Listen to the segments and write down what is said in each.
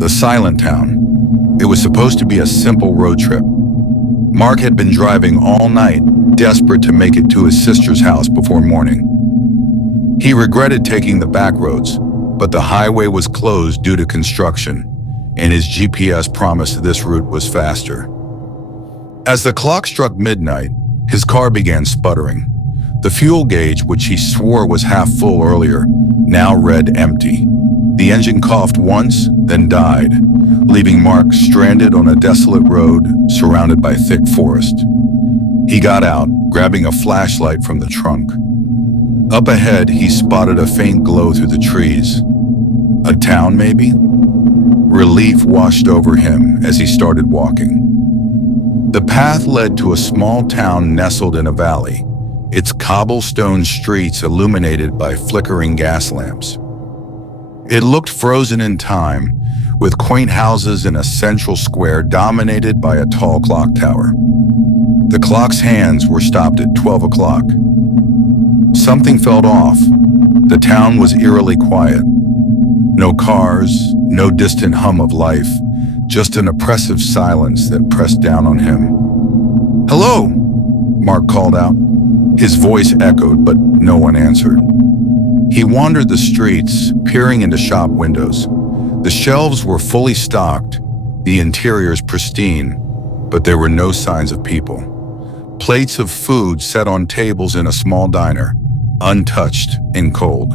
The Silent Town. It was supposed to be a simple road trip. Mark had been driving all night, desperate to make it to his sister's house before morning. He regretted taking the back roads, but the highway was closed due to construction, and his GPS promised this route was faster. As the clock struck midnight, his car began sputtering. The fuel gauge, which he swore was half full earlier, now read empty. The engine coughed once, then died, leaving Mark stranded on a desolate road surrounded by thick forest. He got out, grabbing a flashlight from the trunk. Up ahead, he spotted a faint glow through the trees. A town, maybe? Relief washed over him as he started walking. The path led to a small town nestled in a valley, its cobblestone streets illuminated by flickering gas lamps. It looked frozen in time, with quaint houses in a central square dominated by a tall clock tower. The clock's hands were stopped at 12 o'clock. Something felt off. The town was eerily quiet. No cars, no distant hum of life, just an oppressive silence that pressed down on him. "Hello," Mark called out. His voice echoed, but no one answered. He wandered the streets, peering into shop windows. The shelves were fully stocked, the interiors pristine, but there were no signs of people. Plates of food set on tables in a small diner, untouched and cold.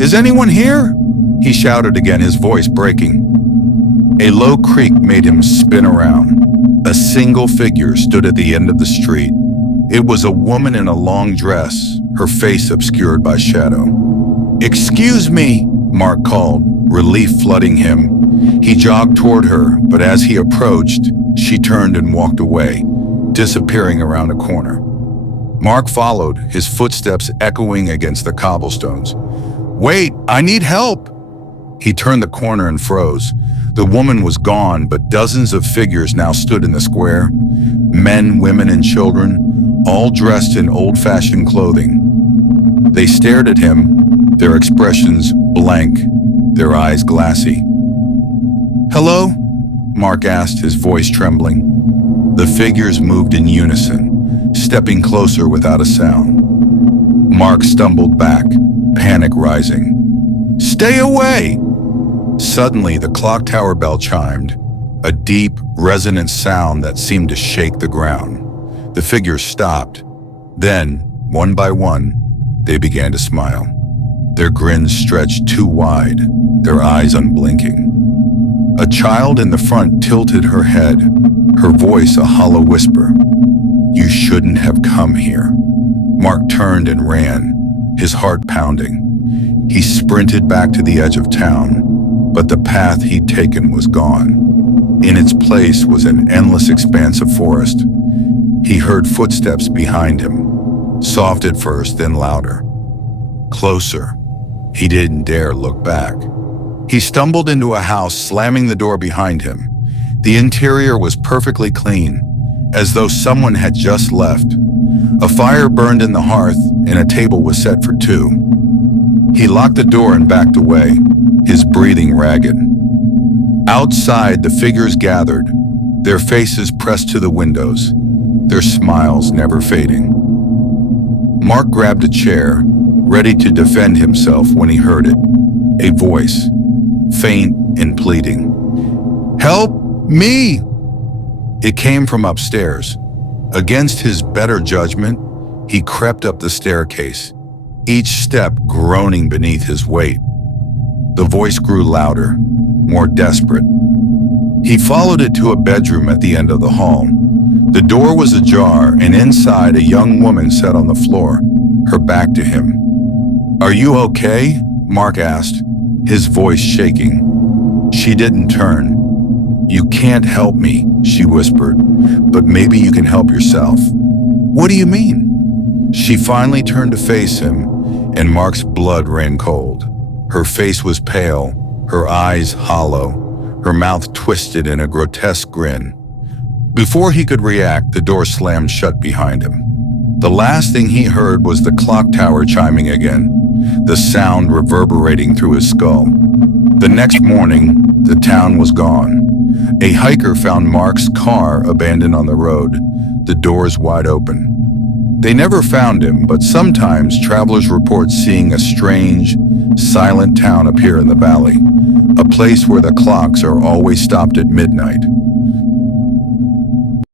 "Is anyone here?" he shouted again, his voice breaking. A low creak made him spin around. A single figure stood at the end of the street. It was a woman in a long dress, her face obscured by shadow. "Excuse me," Mark called, relief flooding him. He jogged toward her, but as he approached, she turned and walked away, disappearing around a corner. Mark followed, his footsteps echoing against the cobblestones. "Wait, I need help!" He turned the corner and froze. The woman was gone, but dozens of figures now stood in the square. Men, women, and children, all dressed in old-fashioned clothing. They stared at him, their expressions blank, their eyes glassy. "Hello?" Mark asked, his voice trembling. The figures moved in unison, stepping closer without a sound. Mark stumbled back, panic rising. "Stay away!" Suddenly, the clock tower bell chimed, a deep, resonant sound that seemed to shake the ground. The figures stopped. Then, one by one, they began to smile. Their grins stretched too wide, their eyes unblinking. A child in the front tilted her head, her voice a hollow whisper. "You shouldn't have come here." Mark turned and ran, his heart pounding. He sprinted back to the edge of town, but the path he'd taken was gone. In its place was an endless expanse of forest. He heard footsteps behind him, soft at first, then louder. Closer. He didn't dare look back. He stumbled into a house, slamming the door behind him. The interior was perfectly clean, as though someone had just left. A fire burned in the hearth, and a table was set for two. He locked the door and backed away, his breathing ragged. Outside, the figures gathered, their faces pressed to the windows, their smiles never fading. Mark grabbed a chair, ready to defend himself when he heard it. A voice, faint and pleading. "Help me!" It came from upstairs. Against his better judgment, he crept up the staircase, each step groaning beneath his weight. The voice grew louder, more desperate. He followed it to a bedroom at the end of the hall. The door was ajar, and inside a young woman sat on the floor, her back to him. "Are you okay?" Mark asked, his voice shaking. She didn't turn. "You can't help me," she whispered, "but maybe you can help yourself." "What do you mean?" She finally turned to face him, and Mark's blood ran cold. Her face was pale, her eyes hollow, her mouth twisted in a grotesque grin. Before he could react, the door slammed shut behind him. The last thing he heard was the clock tower chiming again, the sound reverberating through his skull. The next morning, the town was gone. A hiker found Mark's car abandoned on the road, the doors wide open. They never found him, but sometimes travelers report seeing a strange, silent town appear in the valley, a place where the clocks are always stopped at midnight.